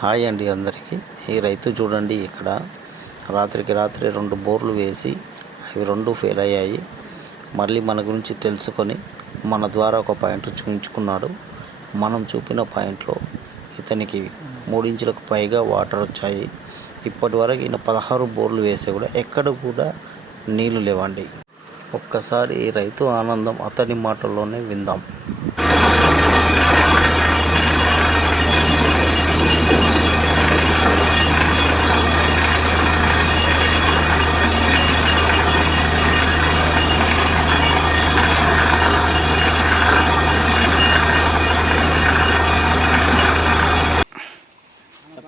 Hi అండి అందరికీ. ఈ రైతు చూడండి ఇక్కడ. రాత్రికి రాత్రి రెండు బోర్లు వేసి అవి రెండు ఫెయిల్ అయ్యాయి. మళ్ళీ మన గురించి తెలుసుకొని మన ద్వారా ఒక పాయింట్ చూపించుకున్నాడు మనం చూపిన పాయింట్లో ఇతనికి మూడించులకు పైగా వాటర్ వచ్చాయి. ఇప్పటి వరకు ఈయన పదహారు బోర్లు వేస్తే కూడా ఎక్కడ కూడా నీళ్ళు లేవండి. ఒక్కసారి ఈ రైతు ఆనందం అతని మాటల్లోనే విందాం.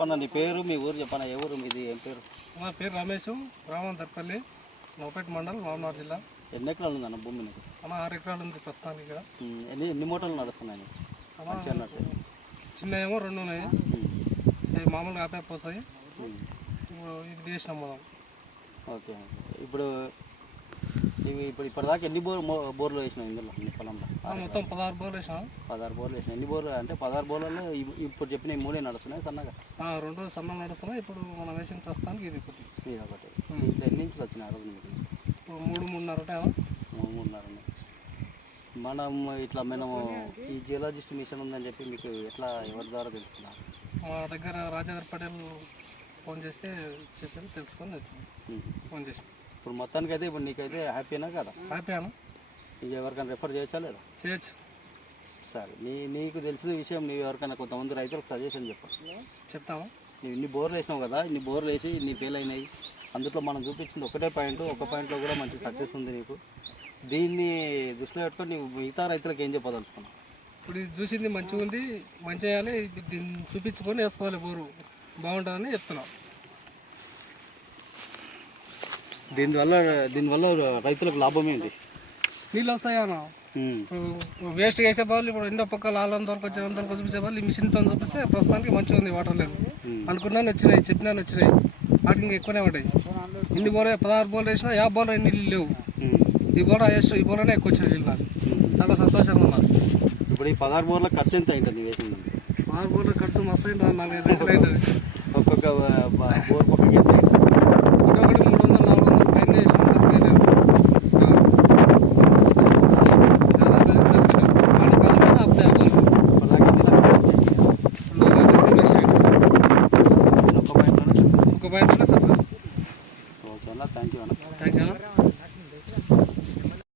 చెప్పన్న నీ పేరు మీ ఊరు చెప్పన్న ఏ ఊరు మీది ఏం పేరు? నా పేరు రమేష్ గ్రామం దర్పల్లి నవపేట మండలం మామనార్ జిల్లా. ఎన్ని ఎకరాలు ఉందన్న భూమి నీకు? అన్న ఆరు ఎకరాలు ఉంది ప్రస్తుతానికి ఇక్కడ. ఉమ్, ఎన్ని ఎన్ని మూటలు నడుస్తున్నాయి నీకు? అన్న మంచిగా అన్నట్టు. చిన్న ఏమో రెండు ఉన్నాయి. ఇవి మామూలుగా ఆపే పోసాయి ఇప్పుడు ఇది చేసినాం మనం. ఓకే. ఇప్పుడు ఇవి ఇప్పుడు ఇప్పటిదాకా ఎన్ని బోర్ మో- బోర్లు వేసినావు ఇందులో? నీ పొలంలో? మొత్తం పదహారు బోర్లు వేసినాం. పదహారు బోర్లు వేసినాయి ఎన్ని బోర్లు? అంటే పదహారు బోర్లలో ఇప్పుడు చెప్పిన మూడే నడుస్తున్నాయి సన్నగా? రెండు సన్నం నడుస్తున్నాయి. ఇప్పుడు మనం వేసిన ప్రస్తుతానికి ఇది ఒకటి. ఇది ఒకటి. ఇప్పుడు ఎన్ని ఇంచులు వచ్చినాయి ఆ రోజు మీకు ఇప్పుడు మూడు మూడున్నర మూడు మూడున్నర ఉన్నాయి. మనం ఇట్లా మనము ఈ జియోలాజిస్ట్ మిషన్ ఉందని చెప్పి మీకు ఎట్లా ఎవరి ద్వారా తెలుసుకున్నారు మా దగ్గర రాజాగారి పటేల్ ఫోన్ చేస్తే చెప్పారు తెలుసుకొని. ఫోన్ చేసి ఇప్పుడు మొత్తానికి అయితే ఇప్పుడు నీకైతే హ్యాపీనా కదా? హ్యాపీ అన్న నీకు ఎవరికైనా రెఫర్ చేయొచ్చా లేదా? చేయొచ్చు. సరే నీ నీకు తెలిసిన విషయం నీవు ఎవరికైనా కొంతమంది రైతులకు సజెషన్ చెప్పు. చెప్తాము. నువ్వు ఇన్ని బోర్లు వేసినావు కదా ఇన్ని బోర్లు వేసి ఇన్ని ఫెయిల్ అయినాయి. అందులో మనం చూపించింది ఒకటే పాయింట్ ఒక పాయింట్లో కూడా మంచి సక్సెస్ ఉంది నీకు. దీన్ని దృష్టిలో పెట్టుకొని నువ్వు మిగతా రైతులకు ఏం చెప్పదలుచుకున్నావు? ఇప్పుడు ఇది చూసింది మంచిగా ఉంది మంచి చేయాలి. దీన్ని చూపించుకొని వేసుకోవాలి బోరు. బాగుంటుందని చెప్తున్నాం. దీనివల్ల దీనివల్ల రైతులకు లాభం ఏంటి నీళ్ళు వస్తాయా వేస్ట్ చేసే వాళ్ళు ఇప్పుడు ఎన్నో పక్క లాలం దొరకు దొరకు చూపించే వాళ్ళు ఈ మిషన్తో చూపిస్తే ప్రస్తుతానికి మంచిగా ఉంది వాటర్ లేదు. అనుకున్నాను వచ్చినాయి చెప్పినాను వచ్చినాయి. వాటికి ఇంకా ఎక్కువనే ఉంటాయి ఇన్ని బోర్ పదహారు బోర్లు వేసినా యాభై బోర్లు నీళ్ళు లేవు. ఈ బోర్ హైయెస్ట్ ఈ బోర్లోనే ఎక్కువ వచ్చినాయి నీళ్ళు చాలా సంతోషంగా ఉన్నారు ఇప్పుడు ఈ పదహారు బోర్ల ఖర్చు ఎంత అయింటుంది వేసింది పదహారు బోర్ల ఖర్చు మస్తు అయింది నాలుగైదు లక్షలు అయింది. ఒక్కొక్క రైతులనే సక్సెస్ ఓకే అన్న థ్యాంక్ యూ అన్న. థ్యాంక్ యూ అన్న.